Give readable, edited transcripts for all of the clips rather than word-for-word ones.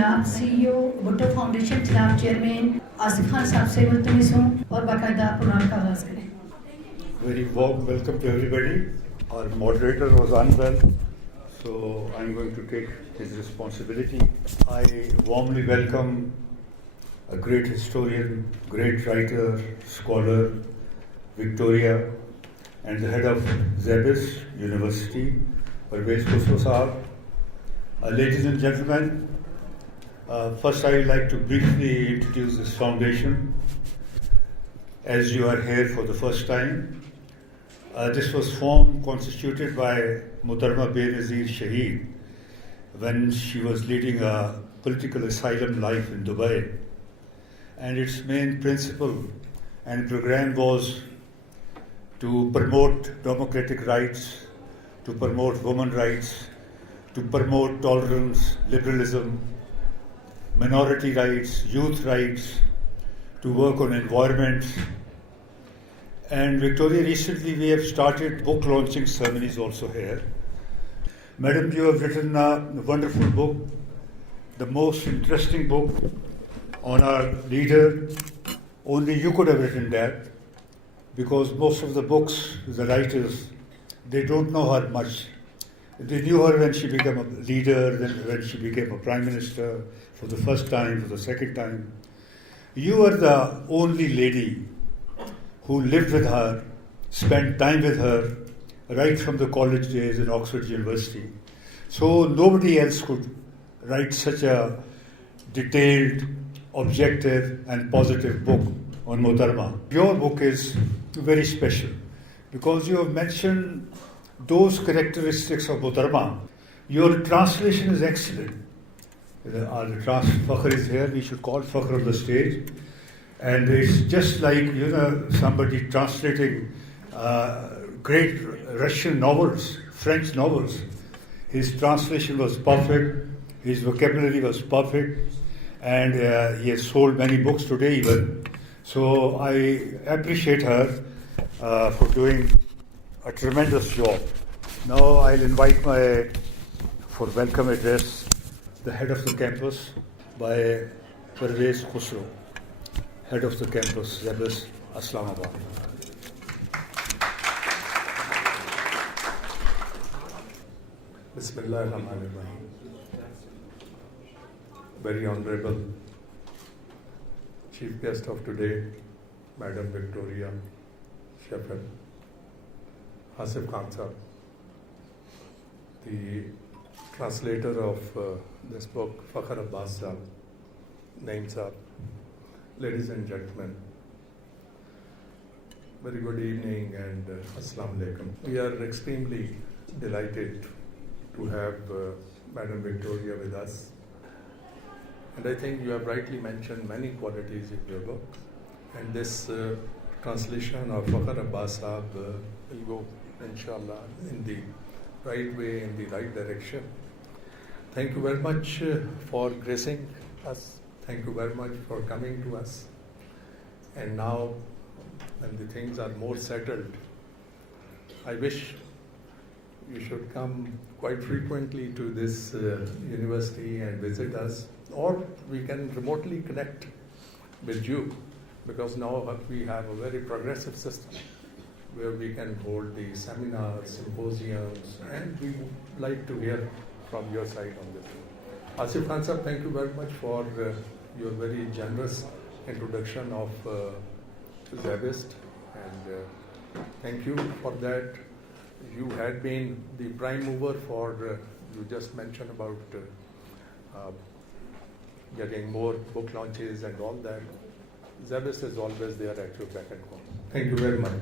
जनाब CEO Bhutto foundation जनाब chairman Asif Khan साहब से मुल्तमिस हूँ और बाकायदा प्रोग्राम का आगाज़ करें. Very warm welcome to everybody. Our moderator was unwell, so I'm going to take his responsibility. I warmly welcome a great historian, great writer, scholar, Victoria, and the head of SZABIST University, Parvez Khushboo Sahab. Ladies and gentlemen, first I would like to briefly introduce this foundation as you are here for the first time. This was constituted by Mohtarma Benazir Shaheed when she was leading a political asylum life in Dubai. And its main principle and program was to promote democratic rights, to promote women's rights, to promote tolerance, liberalism, minority rights, youth rights, to work on environment. And Victoria, recently we have started book launching ceremonies also here. Madam, you have written a wonderful book, the most interesting book on our leader. Only you could have written that, because most of the books, the writers, they don't know her much. They knew her when she became a leader, then when she became a prime minister, for the first time, for the second time. You are the only lady who lived with her, spent time with her, right from the college days in Oxford University. So nobody else could write such a detailed, objective and positive book on Mohtarma. Your book is very special because you have mentioned those characteristics of Mohtarma. Your translation is excellent. Fakhar is here, we should call Fakhar on the stage. And it's just like, somebody translating great Russian novels, French novels. His translation was perfect, his vocabulary was perfect, and he has sold many books today even. So I appreciate her for doing a tremendous job. Now I'll invite for welcome address, the head of the campus by Parvez Khushboo, head of the campus, SZABIST, Islamabad. Bismillahirrahmanirrahim. Very honorable chief guest of today, Madam Victoria Sheffield, Asif Khan sir, the translator of this book, Fakhar Abbas sir, Naim sir, ladies and gentlemen, very good evening and Assalamu alaikum. We are extremely delighted to have Madam Victoria with us. And I think you have rightly mentioned many qualities in your book. And this translation of Fakhar Abbas Sahab will go, inshallah, in the right way, in the right direction. Thank you very much for gracing us. Thank you very much for coming to us. And now, when the things are more settled, I wish you should come quite frequently to this university and visit us, or we can remotely connect with you, because now we have a very progressive system where we can hold the seminars, symposiums, and we would like to hear from your side on this. Asif Khan sir, thank you very much for your very generous introduction of SZABIST, and thank you for that. You had been the prime mover for, you just mentioned about getting more book launches and all that. SZABIST is always there at your beck and call. Thank you very much.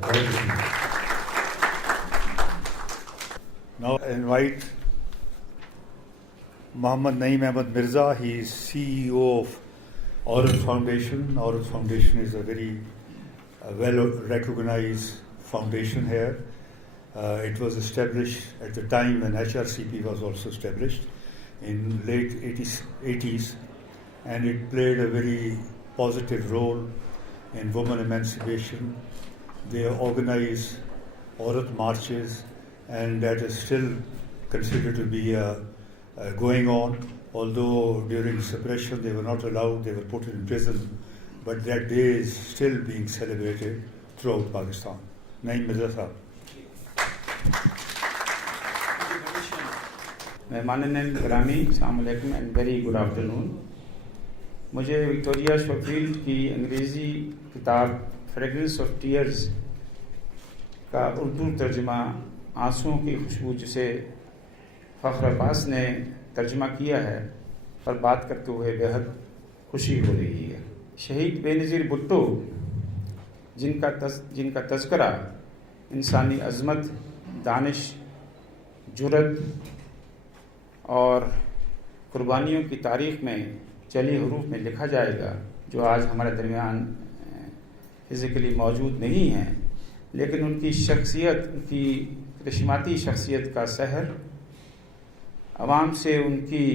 Now I invite Muhammad Naeem Ahmed Mirza. He is CEO of Urdu Foundation. Urdu Foundation is a very well-recognized foundation here. It was established at the time when HRCP was also established in late 80s, and it played a very positive role in women emancipation. They organize Aurat marches, and that is still considered to be going on. Although during suppression they were not allowed, they were put in prison, but that day is still being celebrated throughout Pakistan. Naeem Mirza Sahab. مہمان گرامی السلام علیکم and very good afternoon. مجھے Victoria شوفیلڈ کی انگریزی کتاب fragrance of tears کا اردو ترجمہ آنسوؤں کی خوشبو جسے فخر عباس نے ترجمہ کیا ہے پر بات کرتے ہوئے بے حد خوشی ہو رہی ہے. شہید بے نظیر بھٹو جن کا تذکرہ انسانی عظمت، دانش، جرت اور قربانیوں کی تاریخ میں چلی حروف میں لکھا جائے گا، جو آج ہمارے درمیان فزیکلی موجود نہیں ہیں، لیکن ان کی شخصیت، ان کی کرشماتی شخصیت کا سحر، عوام سے ان کی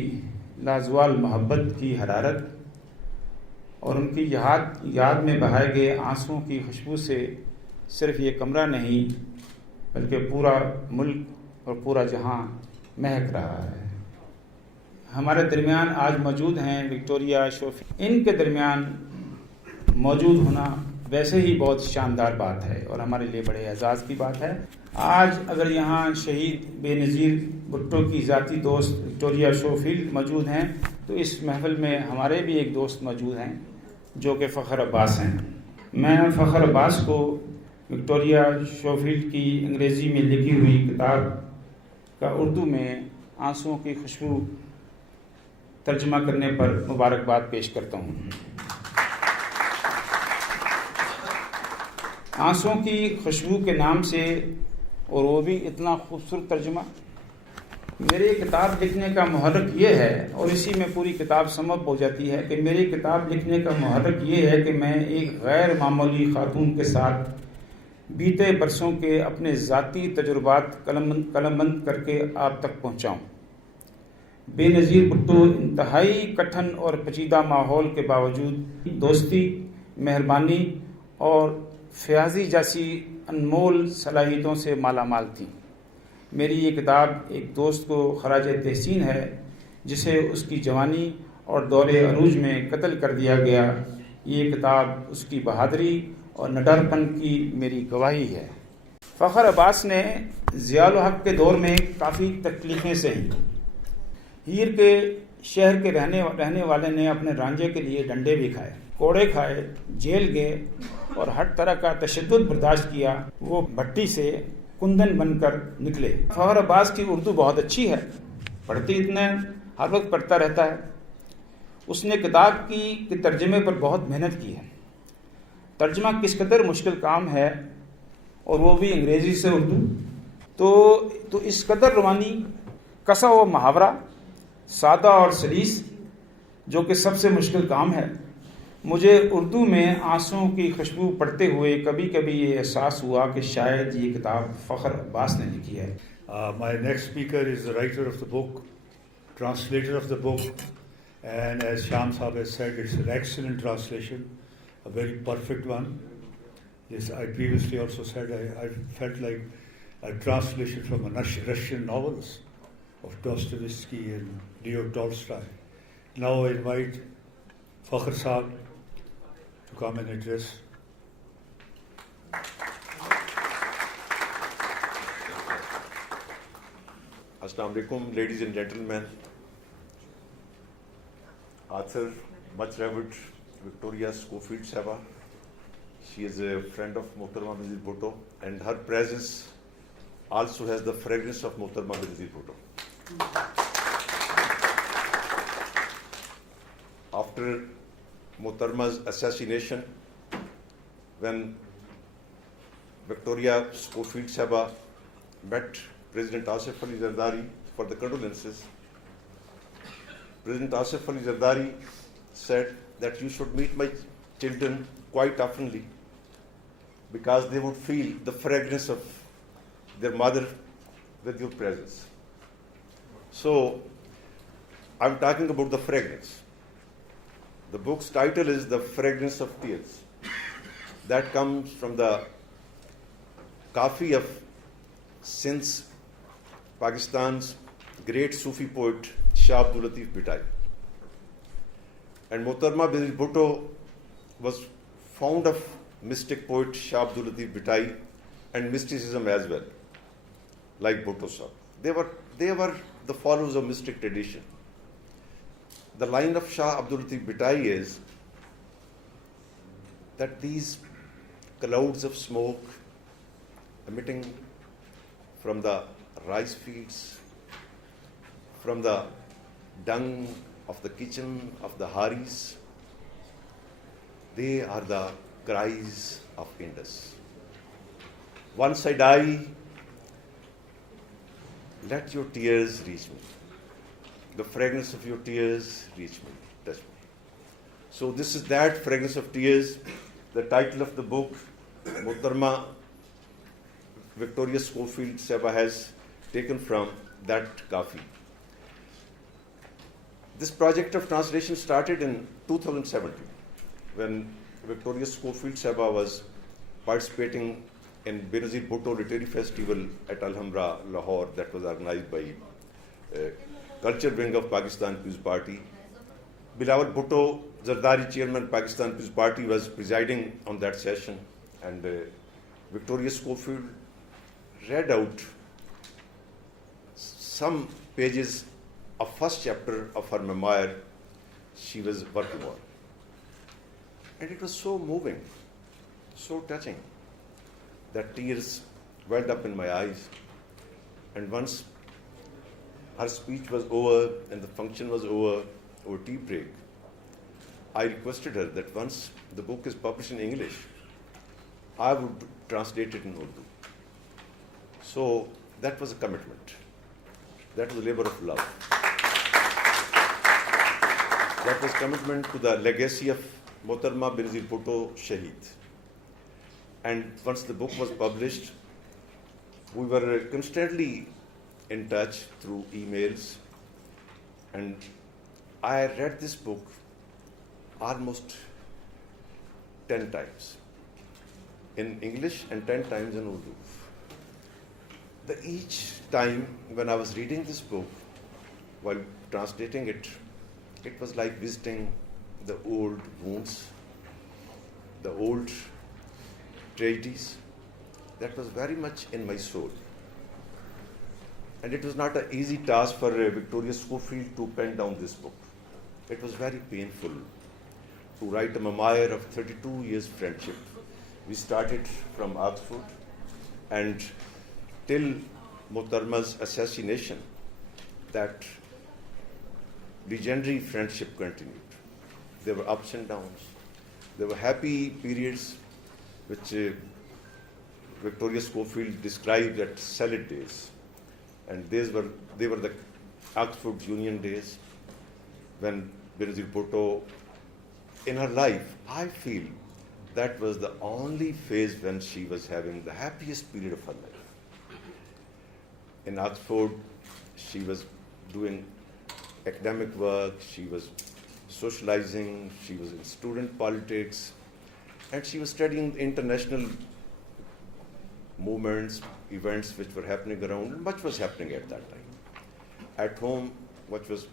لازوال محبت کی حرارت اور ان کی یاد میں بہائے گئے آنسوؤں کی خوشبو سے صرف یہ کمرہ نہیں بلکہ پورا ملک اور پورا جہاں مہک رہا ہے. ہمارے درمیان آج موجود ہیں وکٹوریا شوفیلڈ. ان کے درمیان موجود ہونا ویسے ہی بہت شاندار بات ہے اور ہمارے لیے بڑے اعزاز کی بات ہے. آج اگر یہاں شہید بے نظیر بھٹو کی ذاتی دوست وکٹوریا شوفیلڈ موجود ہیں تو اس محفل میں ہمارے بھی ایک دوست موجود ہیں جو کہ فخر عباس ہیں. میں فخر عباس کو وکٹوریا شوفیلڈ کی انگریزی میں لکھی ہوئی کتاب کا اردو میں آنسوؤں کی خوشبو ترجمہ کرنے پر مبارکباد پیش کرتا ہوں. آنسوؤں کی خوشبو کے نام سے، اور وہ بھی اتنا خوبصورت ترجمہ. میری کتاب لکھنے کا محرک یہ ہے، اور اسی میں پوری کتاب سمپ ہو جاتی ہے، کہ میری کتاب لکھنے کا محرک یہ ہے کہ میں ایک غیر معمولی خاتون کے ساتھ بیتے برسوں کے اپنے ذاتی تجربات قلم بند کر کے آپ تک پہنچاؤں. بے نظیر بھٹو انتہائی کٹھن اور پیچیدہ ماحول کے باوجود دوستی، مہربانی اور فیاضی جیسی انمول صلاحیتوں سے مالا مال تھیں. میری یہ کتاب ایک دوست کو خراج تحسین ہے جسے اس کی جوانی اور دور عروج میں قتل کر دیا گیا. یہ کتاب اس کی بہادری اور نڈر پن کی میری گواہی ہے. فخر عباس نے ضیاء الحق کے دور میں کافی تکلیفیں سہیں. ہیر کے شہر کے رہنے والے نے اپنے رانجے کے لیے ڈنڈے بھی کھائے، کوڑے کھائے، جیل گئے اور ہر طرح کا تشدد برداشت کیا. وہ بھٹی سے کندن بن کر نکلے. فخر عباس کی اردو بہت اچھی ہے، پڑھتی اتنے ہر وقت پڑھتا رہتا ہے. اس نے کتاب کے ترجمے پر بہت محنت کی ہے. ترجمہ کس قدر مشکل کام ہے، اور وہ بھی انگریزی سے اردو. تو اس قدر روانی، کسا و محاورہ، سادہ اور سلیس، جو کہ سب سے مشکل کام ہے. مجھے اردو میں آنسوؤں کی خوشبو پڑھتے ہوئے کبھی کبھی یہ احساس ہوا کہ شاید یہ کتاب فخر عباس نے لکھی ہے. My next speaker is the writer of the book, translator of the book, and as Sham Saab has said, it's an excellent translation, a very perfect one. Yes, I previously also said I felt like a translation from a Russian novels of Dostoevsky and Leo Tolstoy. Now I invite Fakhar Saab to come and address. Assalamu alaikum, ladies and gentlemen. Author, much revered Victoria Schofield Sahaba. She is a friend of Mohtarma Benazir Bhutto, and her presence also has the fragrance of Mohtarma Benazir Bhutto. After Mohtarma's assassination, when Victoria Schofield Sahaba met President Asif Ali Zardari for the condolences, President Asif Ali Zardari said that you should meet my children quite oftenly because they would feel the fragrance of their mother with your presence. So, I'm talking about the fragrance. The book's title is The Fragrance of Tears. That comes from the Kafi of since Pakistan's great Sufi poet Shah Abdul Latif Bhittai. And Mohtarma Benazir Bhutto was fond of mystic poet Shah Abdul Latif Bhittai and mysticism as well, like Bhutto Sahib. They were the followers of mystic tradition. The line of Shah Abdul Latif Bhittai is that these clouds of smoke emitting from the rice fields, from the dung of the kitchen of the haris, they are the cries of Indus. Once I die, let your tears reach me. The fragrance of your tears reach me, touch me. So this is that fragrance of tears. The title of the book, Mohtarma Victoria Schofield Seba has taken from that kafi. This project of translation started in 2017 when Victoria Schofield Seba was participating in Benazir Bhutto Literary Festival at Alhambra, Lahore, that was organized by Culture Wing of Pakistan People's Party. Bilawal Bhutto Zardari, Chairman Pakistan People's Party, was presiding on that session, and Victoria Schofield read out some pages of first chapter of her memoir she was working on. And it was so moving, so touching, that tears welled up in my eyes. And once her speech was over and the function was over tea break, I requested her that once the book is published in English, I would translate it in Urdu. So that was a commitment. That was a labor of love. That was commitment to the legacy of Mohtarma Benazir Bhutto Shaheed. And once the book was published, we were constantly in touch through emails. And I read this book almost 10 times in English and 10 times in Urdu. Each time when I was reading this book, while translating it, it was like visiting the old wounds, the old tragedies that was very much in my soul. And it was not an easy task for Victoria Schofield to pen down this book. It was very painful to write a memoir of 32 years friendship. We started from Oxford, and till Mohtarma's assassination, that legendary friendship continued. There were ups and downs. There were happy periods which Victoria Schofield described as salad days. And they were the Oxford Union days when Benazir Bhutto, in her life, I feel that was the only phase when she was having the happiest period of her life. In Oxford, she was doing academic work, she was socializing, she was in student politics, and she was studying international movements, events which were happening around, and much was happening at that time. At home, what was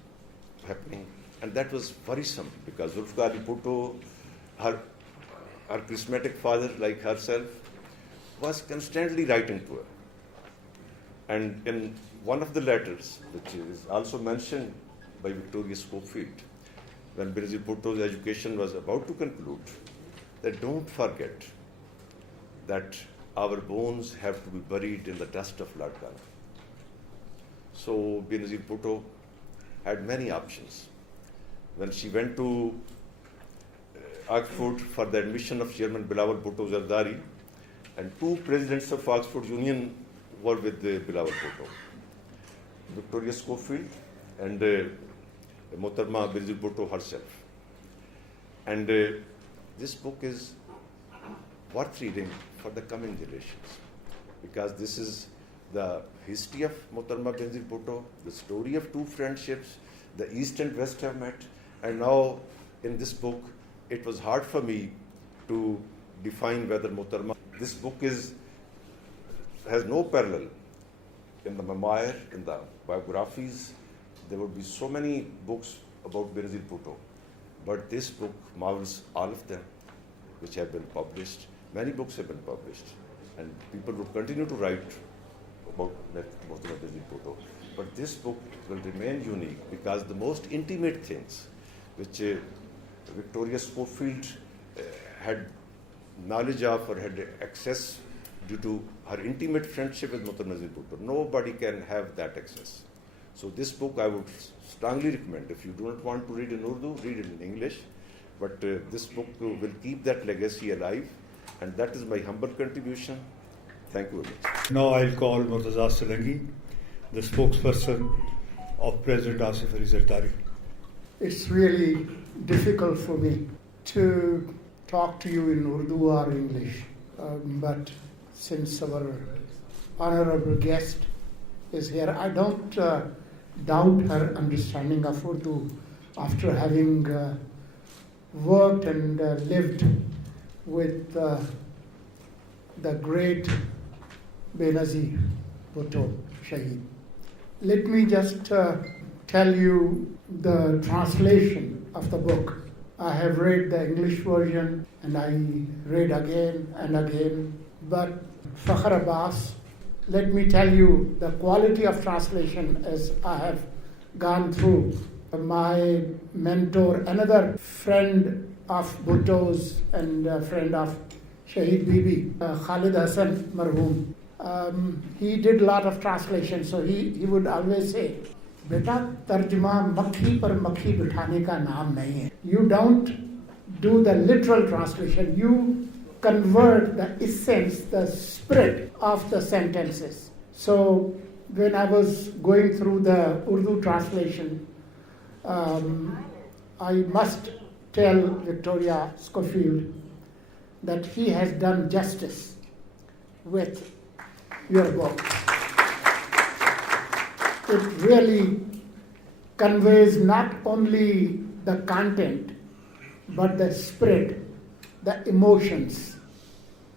happening, and that was worrisome because Zulfikar Ali Bhutto, her charismatic father like herself, was constantly writing to her. And in one of the letters, which is also mentioned by Victoria Schofield, when Benazir Bhutto's education was about to conclude, that don't forget that our bones have to be buried in the dust of Ladkana. So Benazir Bhutto had many options. When she went to Oxford for the admission of Chairman Bilawal Bhutto Zardari, and two presidents of Oxford Union were with Bilawal Bhutto, Victoria Schofield and Mohtarma Benazir Bhutto herself. And this book is worth reading for the coming generations, because this is the history of Mohtarma Benazir Bhutto, the story of two friendships, the East and West have met, and now in this book, it was hard for me to define whether Mohtarma. This book has no parallel in the memoir, in the biographies, there would be so many books about Benazir Bhutto, but this book marvels all of them, which have been published. Many books have been published, and people would continue to write about Mohtarma Benazir Bhutto. But this book will remain unique because the most intimate things, which Victoria Schofield had knowledge of or had access due to her intimate friendship with Mohtarma Benazir Bhutto, nobody can have that access. So this book I would strongly recommend. If you do not want to read in Urdu, read it in English. But this book will keep that legacy alive, and that is my humble contribution. Thank you very much. Now I'll call Murtaza Salangi, the spokesperson of President Asif Ali Zardari. It's really difficult for me to talk to you in Urdu or English, but since our honorable guest is here, I don't doubt her understanding of Urdu after having worked and lived with the great Benazir Bhutto Shaheed. Let me just tell you the translation of the book. I have read the English version and I read again and again, but Fakhar Abbas, let me tell you the quality of translation as I have gone through. My mentor, another friend of Bhutto's and friend of Shaheed Bibi, Khalid Hassan Marhoom, he did a lot of translation, so he would always say, Beta, tarjuma makhi par makhi bithane ka naam nahi hai. You don't do the literal translation, you convert the essence, the spirit of the sentences. So when I was going through the Urdu translation, I must tell Victoria Schofield that he has done justice with your book. It really conveys not only the content, but the spirit, the emotions,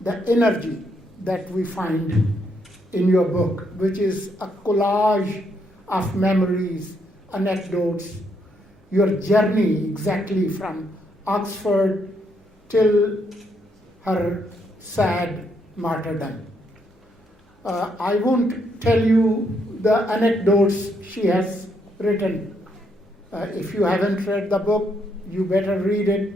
the energy that we find in your book, which is a collage of memories, anecdotes, your journey exactly from Oxford till her sad martyrdom. I won't tell you the anecdotes she has written. If you haven't read the book, you better read it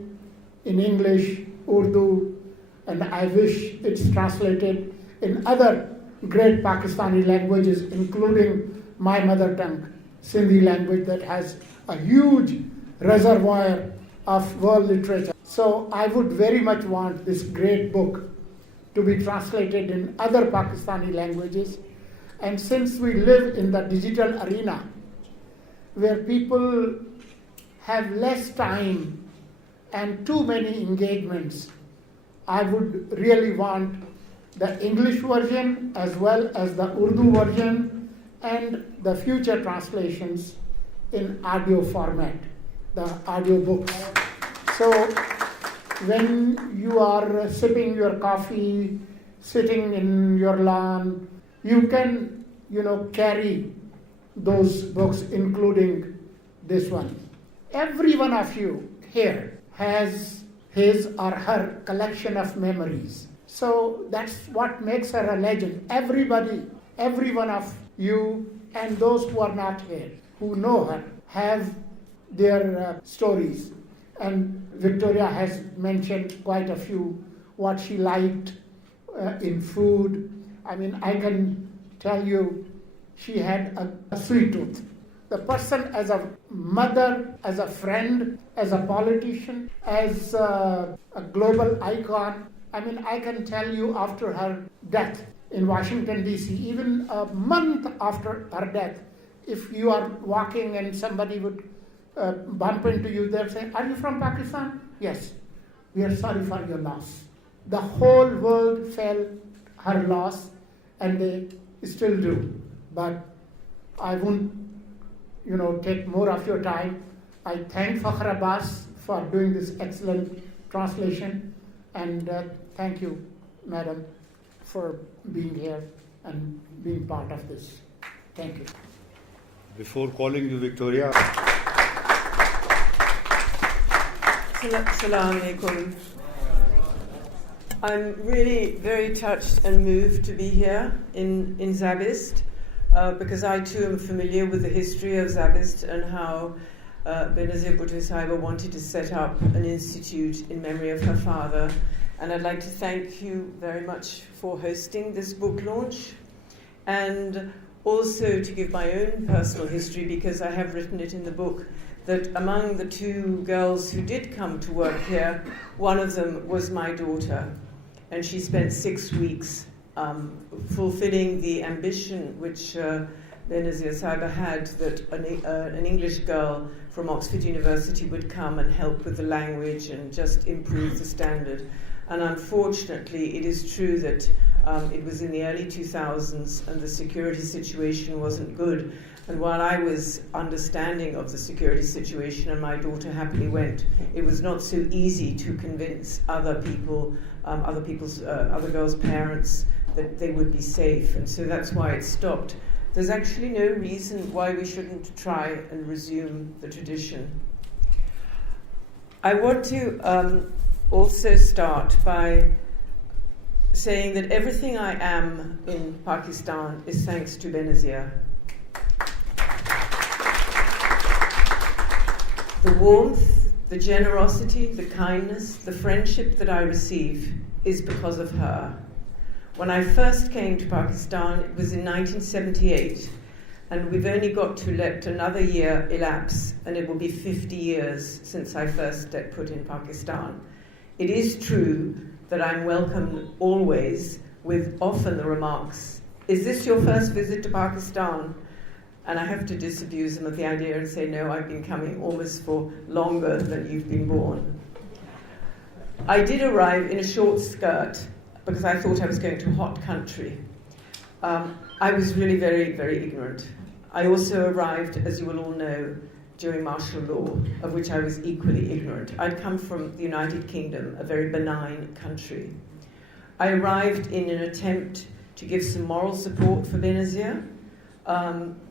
in English, Urdu, and I wish it's translated in other great Pakistani languages, including my mother tongue, Sindhi language, that has a huge reservoir of world literature. So I would very much want this great book to be translated in other Pakistani languages. And since we live in the digital arena, where people have less time and too many engagements, I would really want the English version as well as the Urdu version and the future translations in audio format, the audio books. So when you are sipping your coffee, sitting in your lawn, you can, carry those books, including this one. Every one of you here has his or her collection of memories. So that's what makes her a legend. Everybody, every one of you and those who are not here, who know her, have their stories. And Victoria has mentioned quite a few, what she liked in food. I mean, I can tell you she had a sweet tooth. The person as a mother, as a friend, as a politician, as a global icon. I mean, I can tell you after her death in Washington, D.C., even a month after her death, if you are walking and somebody would bump into you, they'll say, "Are you from Pakistan?" "Yes." "We are sorry for your loss." The whole world felt her loss, and they still do. But I won't, take more of your time. I thank Fakhar Abbas for doing this excellent translation, and thank you, Madam, for being here and being part of this. Thank you. Before calling you Victoria, Assalamu alaikum. I'm really very touched and moved to be here in SZABIST because I too am familiar with the history of SZABIST and how Benazir Bhutto Shaheed wanted to set up an institute in memory of her father. And I'd like to thank you very much for hosting this book launch, and also to give my own personal history, because I have written it in the book, that among the two girls who did come to work here, one of them was my daughter, and she spent 6 weeks fulfilling the ambition which Benazir Shaheed had, that an English girl from Oxford University would come and help with the language and just improve the standard. And unfortunately, it is true that it was in the early 2000s and the security situation wasn't good. And while I was understanding of the security situation and my daughter happily went, it was not so easy to convince other girls' parents that they would be safe. And so that's why it stopped. There's actually no reason why we shouldn't try and resume the tradition. I want to also start by saying that everything I am in Pakistan is thanks to Benazir. The warmth, the generosity, the kindness, the friendship that I receive is because of her. When I first came to Pakistan, it was in 1978, and we've only got to let another year elapse, and it will be 50 years since I first stepped foot in Pakistan. It is true that I'm welcomed always with often the remarks, "Is this your first visit to Pakistan?" And I have to disabuse them of the idea and say, no, I've been coming almost for longer than you've been born. I did arrive in a short skirt because I thought I was going to a hot country. I was really very, very ignorant. I also arrived, as you will all know, during martial law, of which I was equally ignorant. I'd come from the United Kingdom, a very benign country. I arrived in an attempt to give some moral support for Benazir,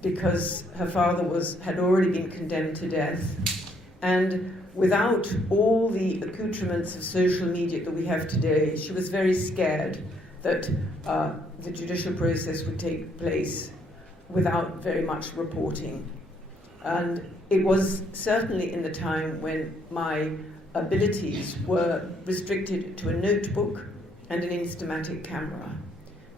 because her father had already been condemned to death. And without all the accoutrements of social media that we have today, she was very scared that the judicial process would take place without very much reporting. And it was certainly in the time when my abilities were restricted to a notebook and an Instamatic camera.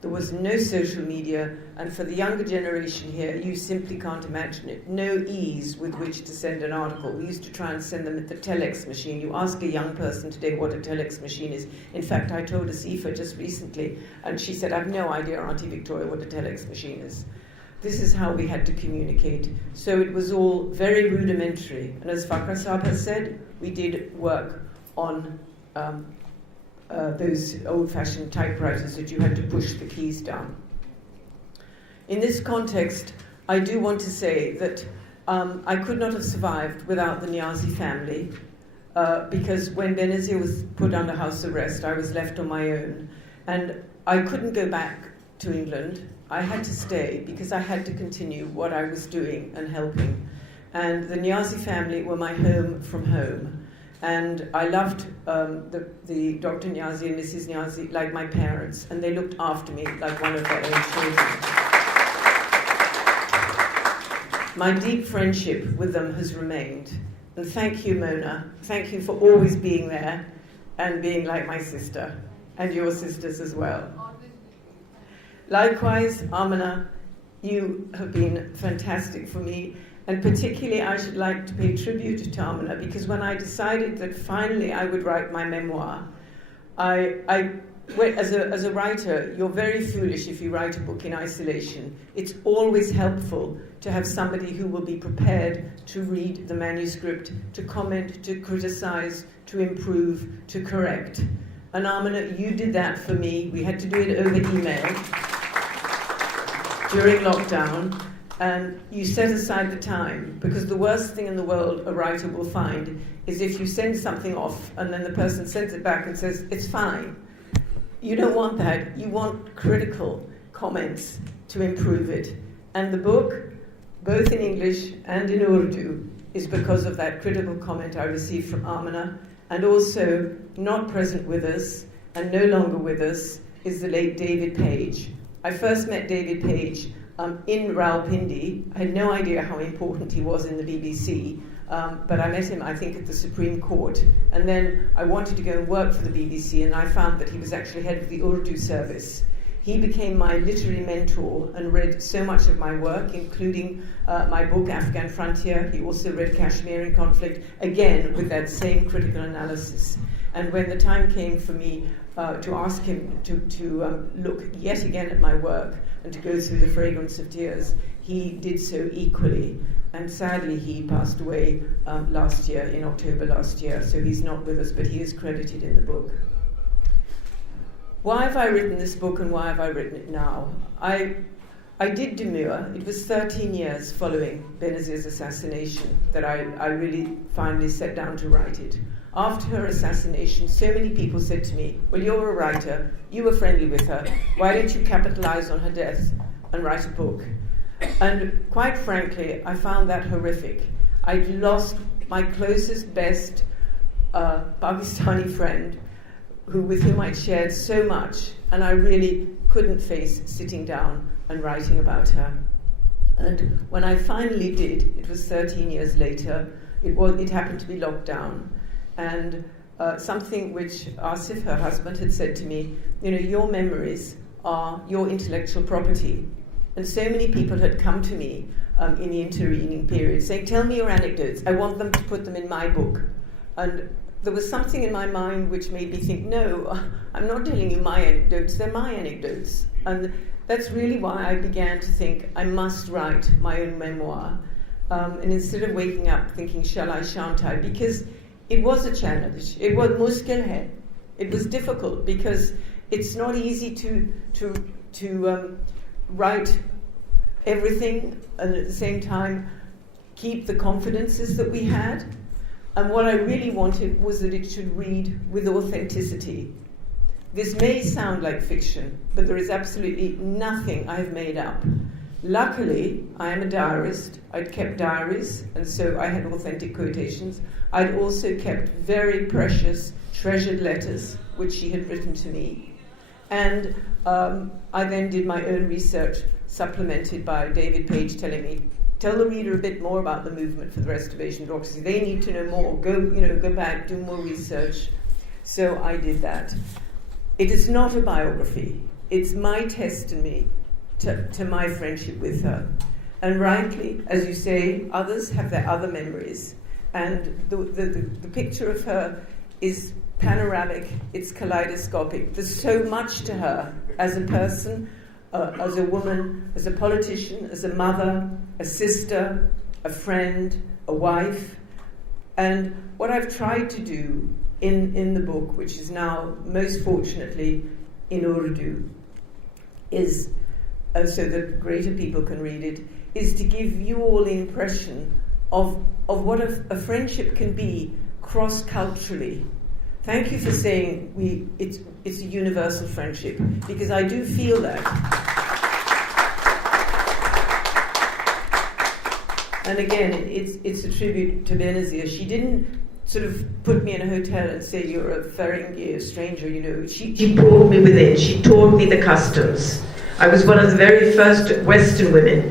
There was no social media, and for the younger generation here, you simply can't imagine it. No ease with which to send an article. We used to try and send them at the telex machine. You ask a young person today what a telex machine is. In fact, I told Asifa just recently, and she said, "I've no idea, Auntie Victoria, what a telex machine is." This is how we had to communicate. So it was all very rudimentary. And as Fakhar Sahib has said, we did work on those old-fashioned typewriters that you had to push the keys down. In this context, I do want to say that I could not have survived without the Niazi family, because when Benazir was put under house arrest, I was left on my own, and I couldn't go back to England. I had to stay because I had to continue what I was doing and helping. And the Niazi family were my home from home. And I loved the Dr. Niazi and Mrs. Niazi like my parents, and they looked after me like one of their own children. My deep friendship with them has remained. And thank you, Mona. Thank you for always being there and being like my sister, and your sisters as well. Likewise, Amina, you have been fantastic for me. And particularly, I should like to pay tribute to Amina, because when I decided that finally I would write my memoir, as a writer, you're very foolish if you write a book in isolation. It's always helpful to have somebody who will be prepared to read the manuscript, to comment, to criticize, to improve, to correct. And Amina, you did that for me. We had to do it over email during lockdown. And you set aside the time, because the worst thing in the world a writer will find is if you send something off and then the person sends it back and says, "It's fine." You don't want that. You want critical comments to improve it. And the book, both in English and in Urdu, is because of that critical comment I received from Amina, and also not present with us and no longer with us is the late David Page. I first met David Page in Rawalpindi. I had no idea how important he was in the BBC, but I met him, I think, at the Supreme Court. And then I wanted to go and work for the BBC, and I found that he was actually head of the Urdu service. He became my literary mentor and read so much of my work, including my book, Afghan Frontier. He also read Kashmir Conflict, again, with that same critical analysis. And when the time came for me to ask him to look yet again at my work and to go through the fragrance of tears, he did so equally. And sadly, he passed away last year, in October last year, so he's not with us, but he is credited in the book. Why have I written this book, and why have I written it now? I did demur. It was 13 years following Benazir's assassination that I really finally sat down to write it. After her assassination, so many people said to me, well, you're a writer, you were friendly with her, why don't you capitalize on her death and write a book? And quite frankly, I found that horrific. I'd lost my closest, best Pakistani friend, with whom I'd shared so much, and I really couldn't face sitting down and writing about her. And when I finally did, it was 13 years later, it happened to be lockdown, and something which Asif, her husband, had said to me, you know, your memories are your intellectual property. And so many people had come to me in the intervening period saying, tell me your anecdotes, I want them to put them in my book. And there was something in my mind which made me think, no, I'm not telling you my anecdotes, they're my anecdotes. And that's really why I began to think I must write my own memoir. And instead of waking up thinking, shall I, shan't I? Because it was a challenge. It was mushkil hai. It was difficult because it's not easy to write everything and at the same time keep the confidences that we had. And what I really wanted was that it should read with authenticity. This may sound like fiction, but there is absolutely nothing I've made up. Luckily, I am a diarist. I'd kept diaries, and so I had authentic quotations. I'd also kept very precious, treasured letters, which she had written to me. And I then did my own research, supplemented by David Page telling me, tell the reader a bit more about the movement for the restoration of democracy. They need to know more. Go back, do more research. So I did that. It is not a biography. It's my testimony to my friendship with her. And rightly, as you say, others have their other memories. And the picture of her is panoramic, it's kaleidoscopic. There's so much to her as a person, as a woman, as a politician, as a mother, a sister, a friend, a wife. And what I've tried to do in the book, which is now most fortunately in Urdu, is, so that greater people can read it, is to give you all the impression of what a friendship can be cross-culturally. Thank you for saying it's a universal friendship, because I do feel that. And again, it's a tribute to Benazir. She didn't sort of put me in a hotel and say, you're a Ferengi, stranger, you know. She brought me within. She taught me the customs. I was one of the very first Western women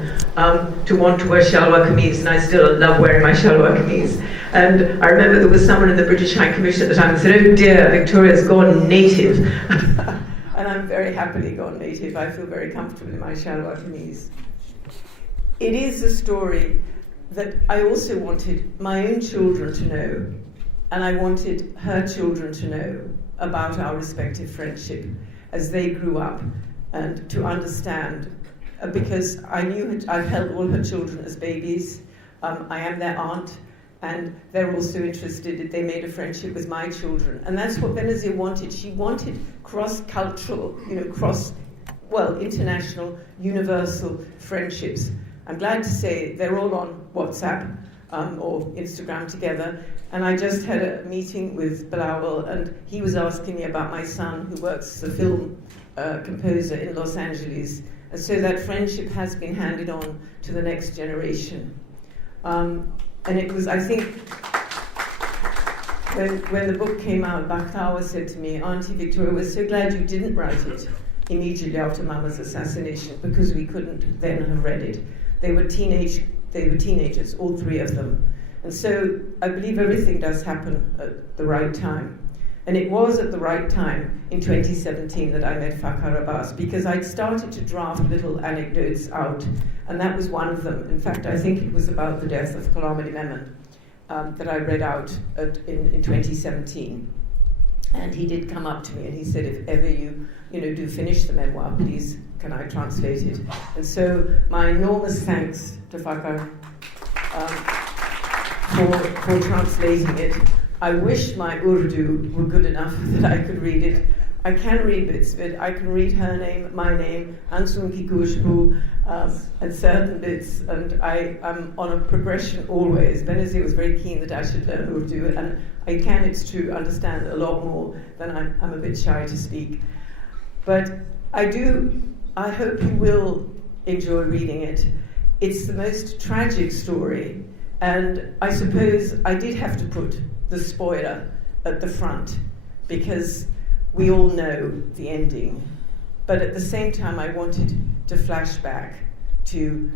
to want to wear shalwar kameez, and I still love wearing my shalwar kameez. And I remember there was someone in the British High Commission at the time that said, oh dear, Victoria's gone native. And I'm very happily gone native. I feel very comfortable in my shalwar kameez. It is a story that I also wanted my own children to know, and I wanted her children to know about our respective friendship as they grew up, and to understand, because I've held all her children as babies. I am their aunt, and they're also interested. They made a friendship with my children, and that's what Benazir wanted. She wanted cross-cultural, international, universal friendships. I'm glad to say they're all on WhatsApp or Instagram together. And I just had a meeting with Bilal, and he was asking me about my son, who works as a film composer in Los Angeles. And so that friendship has been handed on to the next generation. And it was, I think, when the book came out, Fakhar said to me, Auntie Victoria, we're so glad you didn't write it immediately after Mama's assassination, because we couldn't then have read it. They were teenagers, all three of them. And so I believe everything does happen at the right time. And it was at the right time in 2017 that I met Fakhar Abbas, because I'd started to draft little anecdotes out, and that was one of them. In fact, I think it was about the death of Khushboo that I read out in 2017. And he did come up to me and he said, if ever you do finish the memoir, please, can I translate it? And so my enormous thanks to Fakhar for translating it. I wish my Urdu were good enough that I could read it. I can read bits of it. I can read her name, my name, Ansoun ki Khushboo, and certain bits. And I'm on a progression always. Benazir was very keen that I should learn Urdu, and I can, it's true, understand a lot more than I'm a bit shy to speak. But I hope you will enjoy reading it. It's the most tragic story, and I suppose I did have to put the spoiler at the front, because we all know the ending. But at the same time, I wanted to flash back to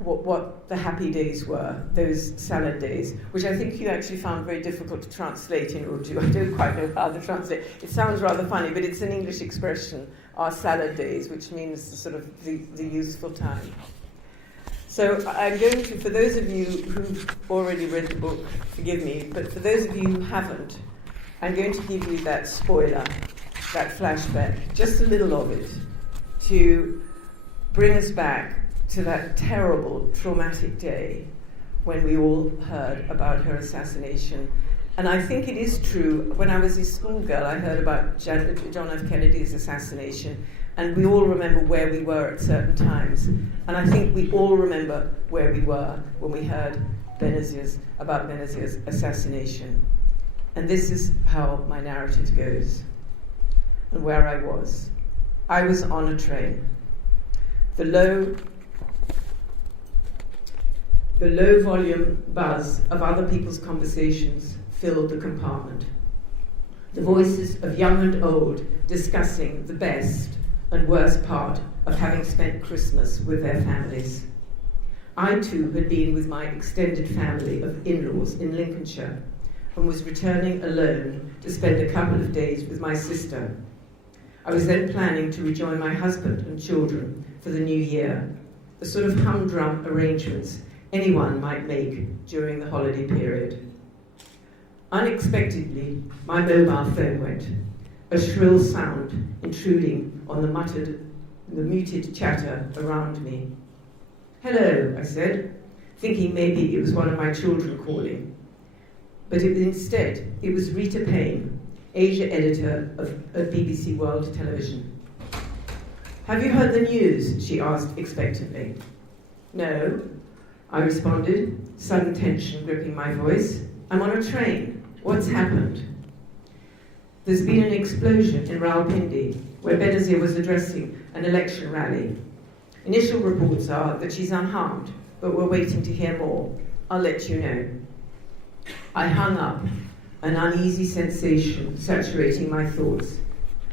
what the happy days were, those salad days, which I think you actually found very difficult to translate in Urdu. I don't quite know how to translate. It sounds rather funny, but it's an English expression, our salad days, which means sort of the useful time. So I'm going to, for those of you who've already read the book, forgive me, but for those of you who haven't, I'm going to give you that spoiler, that flashback, just a little of it, to bring us back to that terrible, traumatic day when we all heard about her assassination. And I think it is true, when I was a schoolgirl, I heard about John F. Kennedy's assassination, and we all remember where we were at certain times. And I think we all remember where we were when we heard about Benazir's assassination. And this is how my narrative goes, and where I was. I was on a train. The low volume buzz of other people's conversations filled the compartment. The voices of young and old discussing the best and worst part of having spent Christmas with their families. I too had been with my extended family of in-laws in Lincolnshire and was returning alone to spend a couple of days with my sister. I was then planning to rejoin my husband and children for the new year, the sort of humdrum arrangements anyone might make during the holiday period. Unexpectedly, my mobile phone went, a shrill sound intruding on the muted chatter around me. "Hello," I said, thinking maybe it was one of my children calling. But instead, it was Rita Payne, Asia editor of BBC World Television. "Have you heard the news?" she asked expectantly. "No," I responded, sudden tension gripping my voice. "I'm on a train. What's happened?" "There's been an explosion in Rawalpindi, where Benazir was addressing an election rally. Initial reports are that she's unharmed, but we're waiting to hear more. I'll let you know." I hung up, an uneasy sensation saturating my thoughts.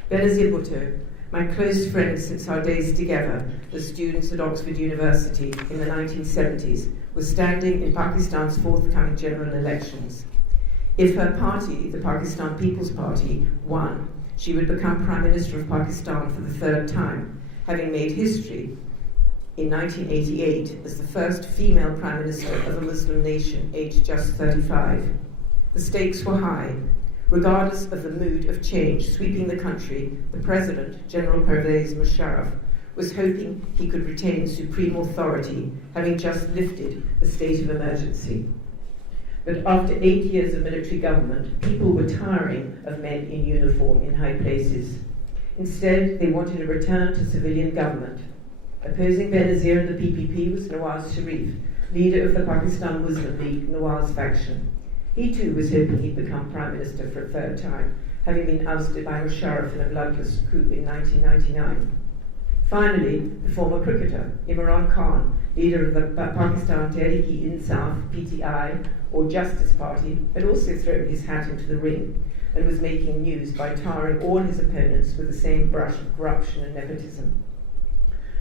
Benazir Bhutto, my close friend since our days together as students at Oxford University in the 1970s, was standing in Pakistan's forthcoming general elections. If her party, the Pakistan People's Party, won, she would become Prime Minister of Pakistan for the third time, having made history in 1988 as the first female Prime Minister of a Muslim nation aged just 35. The stakes were high. Regardless of the mood of change sweeping the country, the President, General Pervez Musharraf, was hoping he could retain supreme authority, having just lifted the state of emergency. But after 8 years of military government, people were tiring of men in uniform in high places. Instead, they wanted a return to civilian government. Opposing Benazir and the PPP was Nawaz Sharif, leader of the Pakistan Muslim League Nawaz faction. He too was hoping he'd become Prime Minister for a third time, having been ousted by Musharraf in a bloodless coup in 1999. Finally, the former cricketer, Imran Khan, leader of the Pakistan Tehreek-e-Insaf, PTI, or Justice Party, had also thrown his hat into the ring and was making news by tarring all his opponents with the same brush of corruption and nepotism.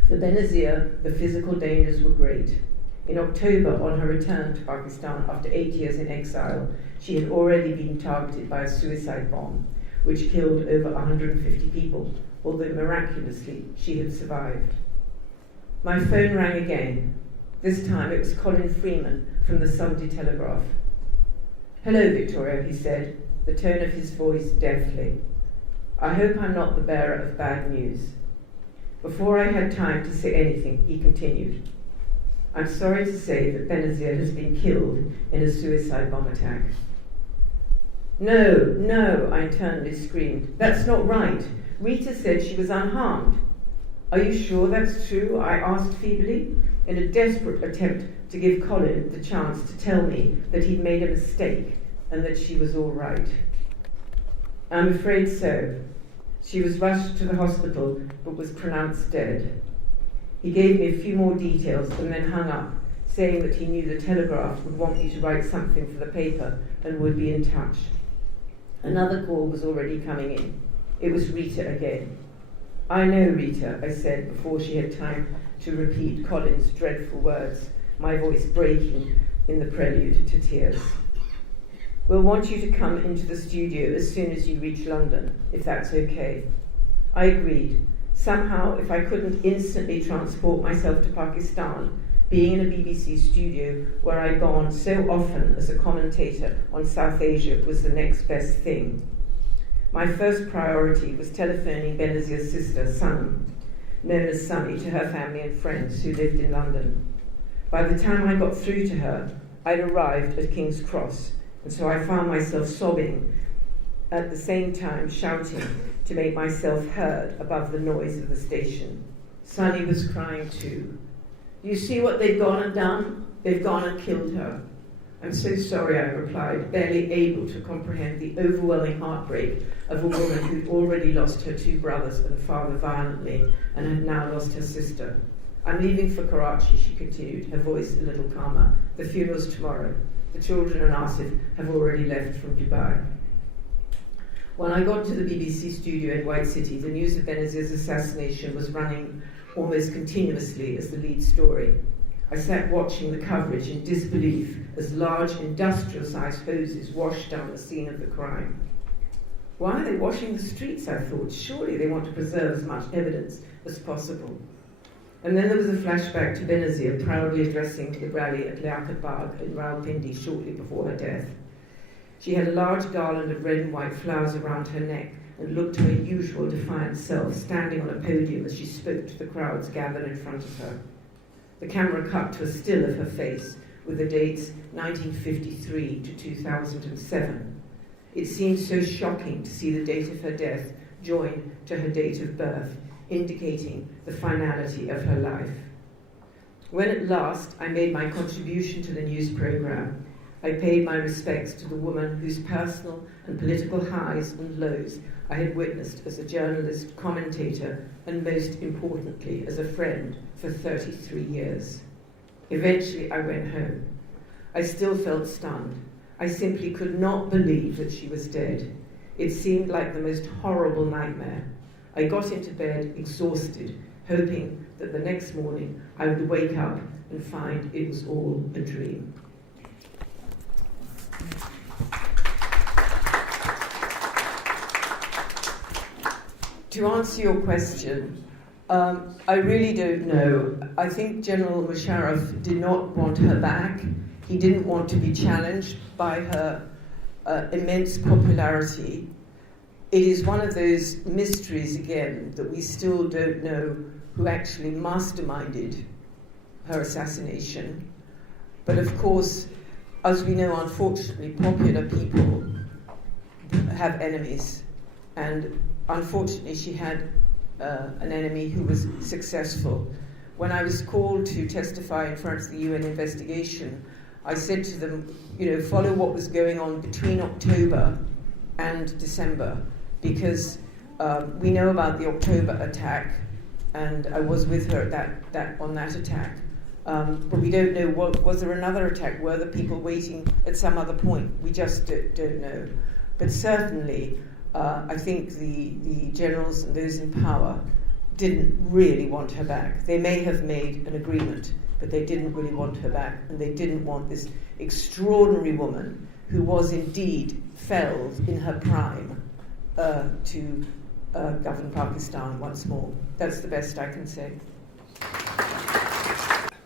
For Benazir, the physical dangers were great. In October, on her return to Pakistan after 8 years in exile, she had already been targeted by a suicide bomb, which killed over 150 people, although miraculously she had survived. My phone rang again. This time it was Colin Freeman from the Sunday Telegraph. "Hello, Victoria," he said, the tone of his voice deathly. "I hope I'm not the bearer of bad news." Before I had time to say anything, he continued, "I'm sorry to say that Benazir has been killed in a suicide bomb attack." "No, no," I internally screamed. "That's not right. Rita said she was unharmed." "Are you sure that's true?" I asked feebly, in a desperate attempt to give Colin the chance to tell me that he'd made a mistake and that she was all right. "I'm afraid so. She was rushed to the hospital but was pronounced dead." He gave me a few more details and then hung up, saying that he knew the Telegraph would want me to write something for the paper and would be in touch. Another call was already coming in. It was Rita again. "I know, Rita," I said before she had time to repeat Colin's dreadful words, my voice breaking in the prelude to tears. "We'll want you to come into the studio as soon as you reach London, if that's okay." I agreed. Somehow, if I couldn't instantly transport myself to Pakistan, being in a BBC studio where I'd gone so often as a commentator on South Asia was the next best thing. My first priority was telephoning Benazir's sister, Sanam, known as Sunny, to her family and friends who lived in London. By the time I got through to her, I'd arrived at King's Cross, and so I found myself sobbing, at the same time shouting to make myself heard above the noise of the station. Sunny was crying too. "You see what they've gone and done? They've gone and killed her." "I'm so sorry," I replied, barely able to comprehend the overwhelming heartbreak of a woman who'd already lost her 2 brothers and father violently and had now lost her sister. "I'm leaving for Karachi," she continued, her voice a little calmer. "The funeral's tomorrow. The children and Asif have already left from Dubai." When I got to the BBC studio in White City, the news of Benazir's assassination was running almost continuously as the lead story. I sat watching the coverage in disbelief as large industrial-sized hoses washed down the scene of the crime. Why are they washing the streets, I thought? Surely they want to preserve as much evidence as possible. And then there was a flashback to Benazir proudly addressing the rally at Liaquat Bagh in Rawalpindi shortly before her death. She had a large garland of red and white flowers around her neck and looked her usual defiant self, standing on a podium as she spoke to the crowds gathered in front of her. The camera cut to a still of her face with the dates 1953 to 2007. It seemed so shocking to see the date of her death joined to her date of birth, indicating the finality of her life. When at last I made my contribution to the news program, I paid my respects to the woman whose personal and political highs and lows I had witnessed as a journalist, commentator, and most importantly, as a friend for 33 years. Eventually, I went home. I still felt stunned. I simply could not believe that she was dead. It seemed like the most horrible nightmare. I got into bed, exhausted, hoping that the next morning I would wake up and find it was all a dream. To answer your question, I really don't know. I think General Musharraf did not want her back. He didn't want to be challenged by her immense popularity. It is one of those mysteries, again, that we still don't know who actually masterminded her assassination. But of course, as we know, unfortunately, popular people have enemies. And unfortunately, she had an enemy who was successful. When I was called to testify in front of the UN investigation, I said to them, follow what was going on between October and December, because we know about the October attack. and I was with her at on that attack. But we don't know, was there another attack? Were the people waiting at some other point? We just don't know. But certainly, I think the generals and those in power didn't really want her back. They may have made an agreement, but they didn't really want her back, and they didn't want this extraordinary woman who was indeed felled in her prime to govern Pakistan once more. That's the best I can say.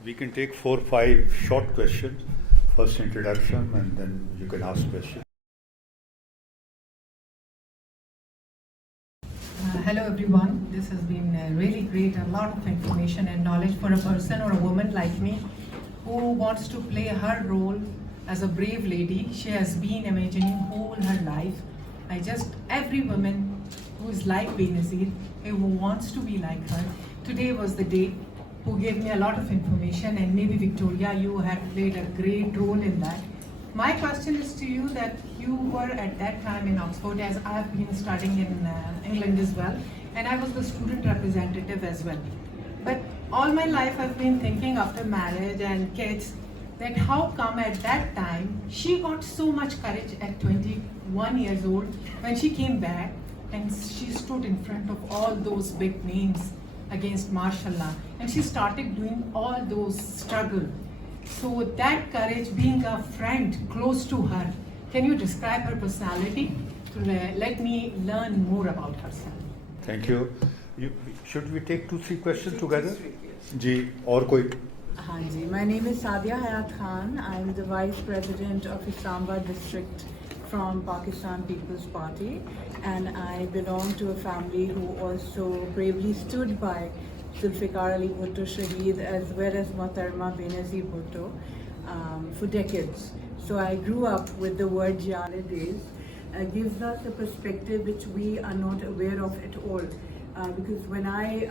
We can take 4 or 5 short questions. First introduction, and then you can ask questions. Hello everyone, this has been really great, a lot of information and knowledge for a person or a woman like me who wants to play her role as a brave lady. She has been imagining whole her life. Every woman who is like Benazir, who wants to be like her, today was the day, who gave me a lot of information, and maybe Victoria, you had played a great role in that. My question is to you that you were at that time in Oxford, as I have been studying in England as well, and I was the student representative as well. But all my life I've been thinking after marriage and kids that how come at that time she got so much courage at 21 years old when she came back and she stood in front of all those big names against martial law, and she started doing all those struggle. So that courage, being a friend close to her, can you describe her personality to let me learn more about herself? Thank you. Should we take 2-3 questions together? जी, और कोई? हाँ जी, my name is Sadia Hayat Khan. I'm the Vice President of Islamabad district from Pakistan People's Party, and I belong to a family who also bravely stood by Fakhar Bhutto Shaheed as well as Mohtarma Benazir Bhutto for decades. So I grew up with the word jihadists. Gives us a perspective which we are not aware of at all. Because when I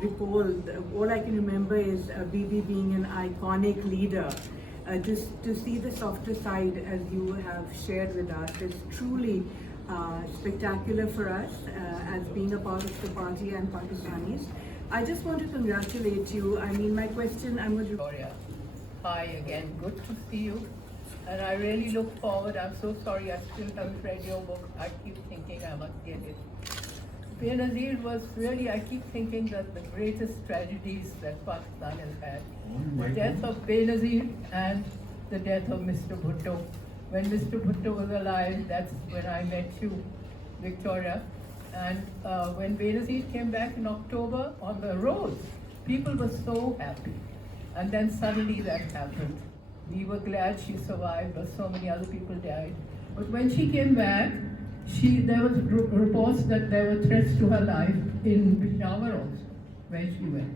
recall, all I can remember is Bibi being an iconic leader. Just to see the softer side as you have shared with us is truly spectacular for us as being a part of the party and Pakistanis. I just want to congratulate you. I mean, my question, I'm going to... Victoria, hi again, good to see you. And I really look forward. I'm so sorry I still haven't read your book. I keep thinking I must get it. Benazir was really, I keep thinking that the greatest tragedies that Pakistan has had. The death of Benazir and the death of Mr. Bhutto. When Mr. Bhutto was alive, that's when I met you, Victoria. And when Benazir came back in October on the roads, people were so happy. And then suddenly that happened. We were glad she survived, but so many other people died. But when she came back, there was reports that there were threats to her life in Peshawar also, where she went.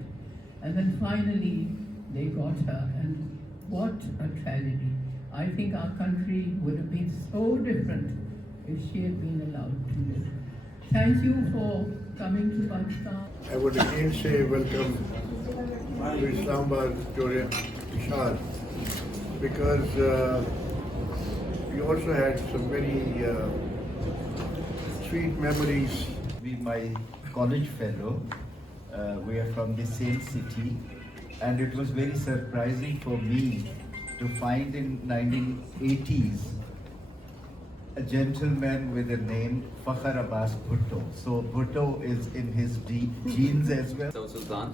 And then finally, they got her, and what a tragedy. I think our country would have been so different if she had been allowed to live. Thank you for coming to Pakistan. I would again say welcome to Islamabad, Victoria, Ishar, because we also had some very sweet memories. Be my college fellow. We are from the same city, and it was very surprising for me to find in 1980s a gentleman with the name Fakhar Abbas Bhutto. So Bhutto is in his genes as well. So Sultan.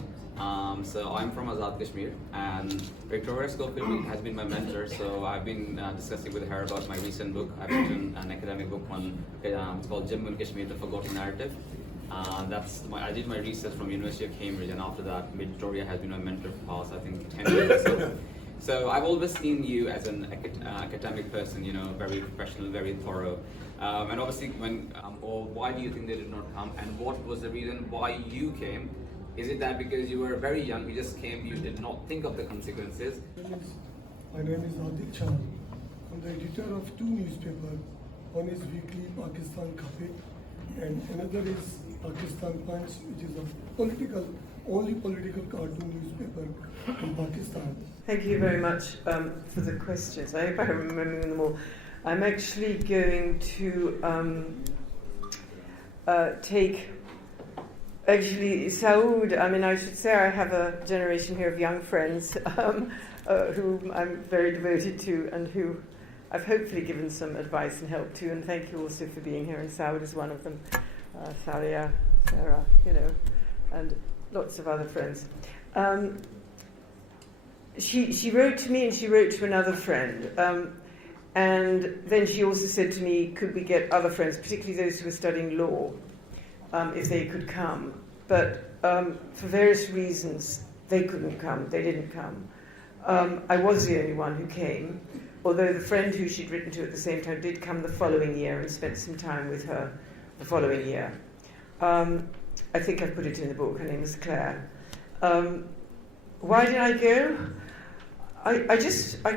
So I'm from Azad Kashmir, and Victoria Schofield has been my mentor. So I've been discussing with her about my recent book. I've written an academic book on it's called Jammu and Kashmir: The Forgotten Narrative. I did my research from University of Cambridge, and after that, Victoria has been my mentor for the past, I think, 10 years or so. So I've always seen you as an academic person, you know, very professional, very thorough. And obviously, why do you think they did not come, and what was the reason why you came? Is it that because you were very young, you just came, you did not think of the consequences? My name is Adil Shah. I'm the editor of 2 newspapers. One is weekly Pakistan Kafir, and another is Pakistan Punch, which is a only political cartoon newspaper in Pakistan. Thank you very much for the questions. I hope I remember them all. I'm actually going to take Actually, Saud, I mean, I should say I have a generation here of young friends whom I'm very devoted to and who I've hopefully given some advice and help to. And thank you also for being here. And Saud is one of them. Thalia, Sarah, and lots of other friends. She wrote to me and she wrote to another friend. And then she also said to me, could we get other friends, particularly those who were studying law, if they could come. But for various reasons, they couldn't come. They didn't come. I was the only one who came, although the friend who she'd written to at the same time did come the following year and spent some time with her the following year. I think I've put it in the book. Her name is Claire. Why did I go? I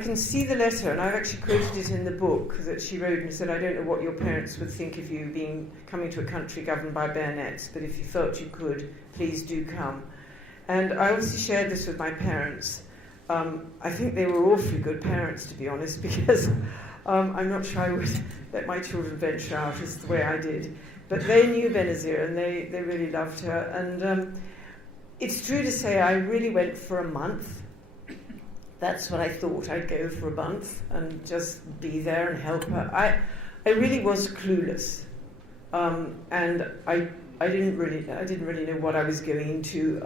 can see the letter, and I've actually quoted it in the book that she wrote and said, I don't know what your parents would think of you coming to a country governed by bayonets, but if you felt you could, please do come. And I obviously shared this with my parents. I think they were awfully good parents, to be honest, because I'm not sure I would let my children venture out as the way I did. But they knew Benazir, and they really loved her. And it's true to say I really went for a month. That's what I thought. I'd go for a month and just be there and help her. I really was clueless, and I didn't really know what I was going into.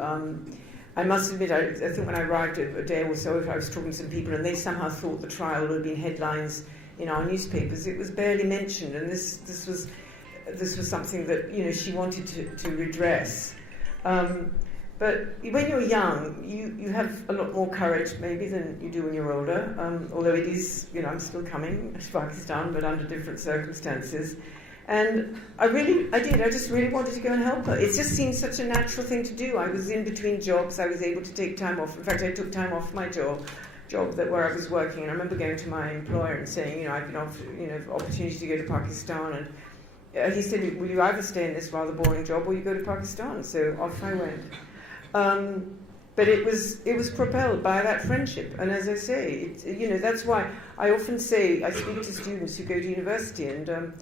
I must admit, I think when I arrived a day or so, I was talking to some people, and they somehow thought the trial would have been headlines in our newspapers. It was barely mentioned, and this was something that she wanted to redress. But when you're young, you have a lot more courage maybe than you do when you're older, although it is, I'm still coming to Pakistan, but under different circumstances. And I just really wanted to go and help her. It just seemed such a natural thing to do. I was in between jobs, I was able to take time off. In fact, I took time off my job where I was working, and I remember going to my employer and saying, I've been offered, opportunity to go to Pakistan, and he said, will you either stay in this rather boring job or you go to Pakistan? So off I went. But it was propelled by that friendship, and as I say, that's why I often say I speak to students who go to university and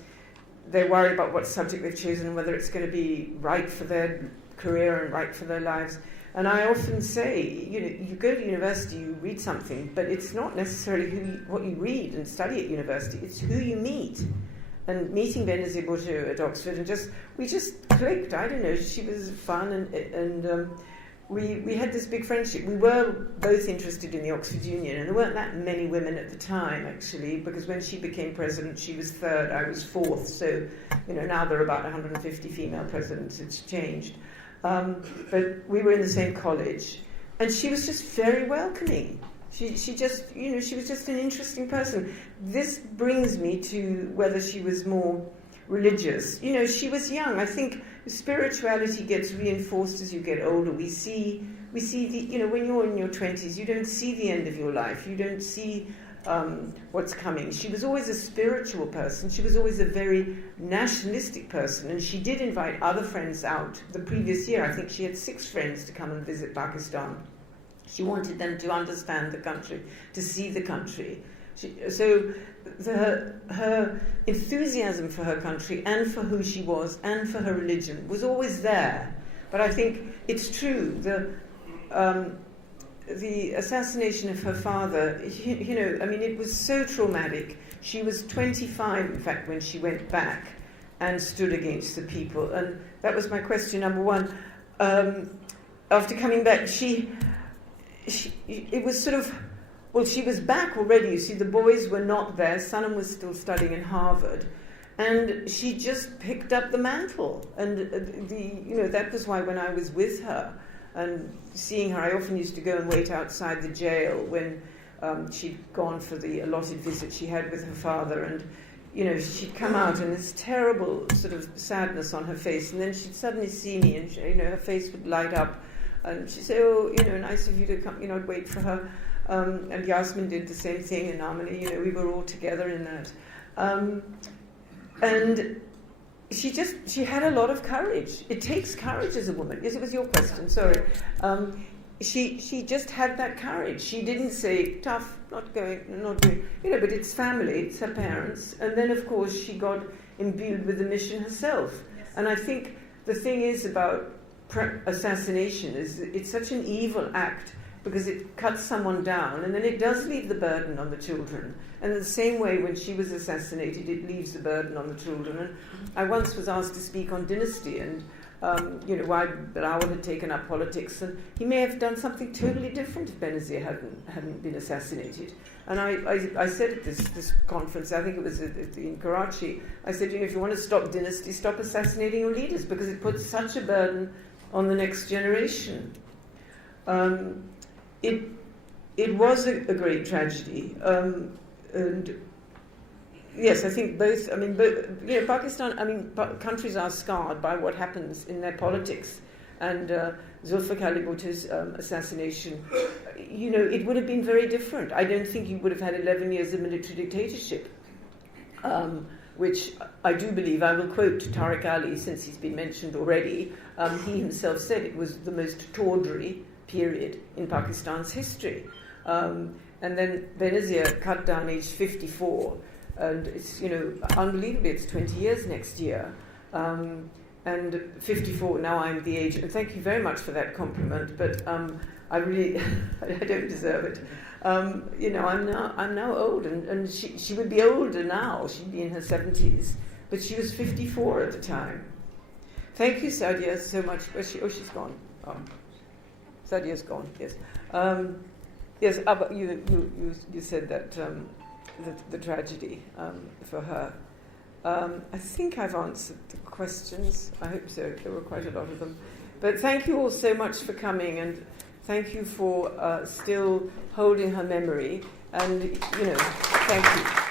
they're worried about what subject they've chosen and whether it's going to be right for their career and right for their lives. And I often say, you go to university, you read something, but it's not necessarily what you read and study at university. It's who you meet. And meeting Benazir Bhutto at Oxford, and we just clicked. I don't know. She was fun, and we had this big friendship. We were both interested in the Oxford Union, and there weren't that many women at the time, actually, because when she became president, she was third, I was fourth. So, now there are about 150 female presidents. It's changed. But we were in the same college, and she was just very welcoming. She just, she was just an interesting person. This brings me to whether she was more religious. She was young. I think spirituality gets reinforced as you get older. We see the, when you're in your 20s, you don't see the end of your life. You don't see what's coming. She was always a spiritual person. She was always a very nationalistic person, and she did invite other friends out. The previous year, I think she had 6 friends to come and visit Pakistan. She wanted them to understand the country, to see the country. So her enthusiasm for her country and for who she was and for her religion was always there. But I think it's true, the assassination of her father, it was so traumatic. She was 25, in fact, when she went back and stood against the people. And that was my question, number one. After coming back, it was sort of, she was back already. You see, the boys were not there. Sanam was still studying in Harvard. And she just picked up the mantle. And, that was why when I was with her and seeing her, I often used to go and wait outside the jail when she'd gone for the allotted visit she had with her father. And, she'd come out and this terrible sort of sadness on her face. And then she'd suddenly see me and, her face would light up. And she'd say, nice of you to come, I'd wait for her. And Yasmin did the same thing, and Amini, we were all together in that. And she had a lot of courage. It takes courage as a woman. Yes, it was your question, sorry. She just had that courage. She didn't say, tough, not doing, but it's family, it's her parents. And then, of course, she got imbued with the mission herself. Yes. And I think the thing is about assassination it's such an evil act because it cuts someone down and then it does leave the burden on the children. And in the same way, when she was assassinated, it leaves the burden on the children. And I once was asked to speak on dynasty and why Bilawal had taken up politics, and he may have done something totally different if Benazir hadn't been assassinated. And I said at this conference, I think it was in Karachi, I said, if you want to stop dynasty, stop assassinating your leaders, because it puts such a burden on the next generation. It was a great tragedy, and yes, I think both. Pakistan. Countries are scarred by what happens in their politics, and Zulfikar Ali Bhutto's assassination. It would have been very different. I don't think you would have had 11 years of military dictatorship, which I do believe. I will quote Tariq Ali, since he's been mentioned already. He himself said it was the most tawdry period in Pakistan's history. And then Benazir cut down aged 54. And it's, unbelievably, it's 20 years next year. And 54, now I'm the age. And thank you very much for that compliment, but I really, I don't deserve it. I'm now old, and she would be older now. She'd be in her 70s, but she was 54 at the time. Thank you, Sadia, so much. She's gone. Sadia's gone, yes. Yes, Abba, you said that the tragedy for her. I think I've answered the questions. I hope so. There were quite a lot of them. But thank you all so much for coming, and thank you for still holding her memory. And, thank you.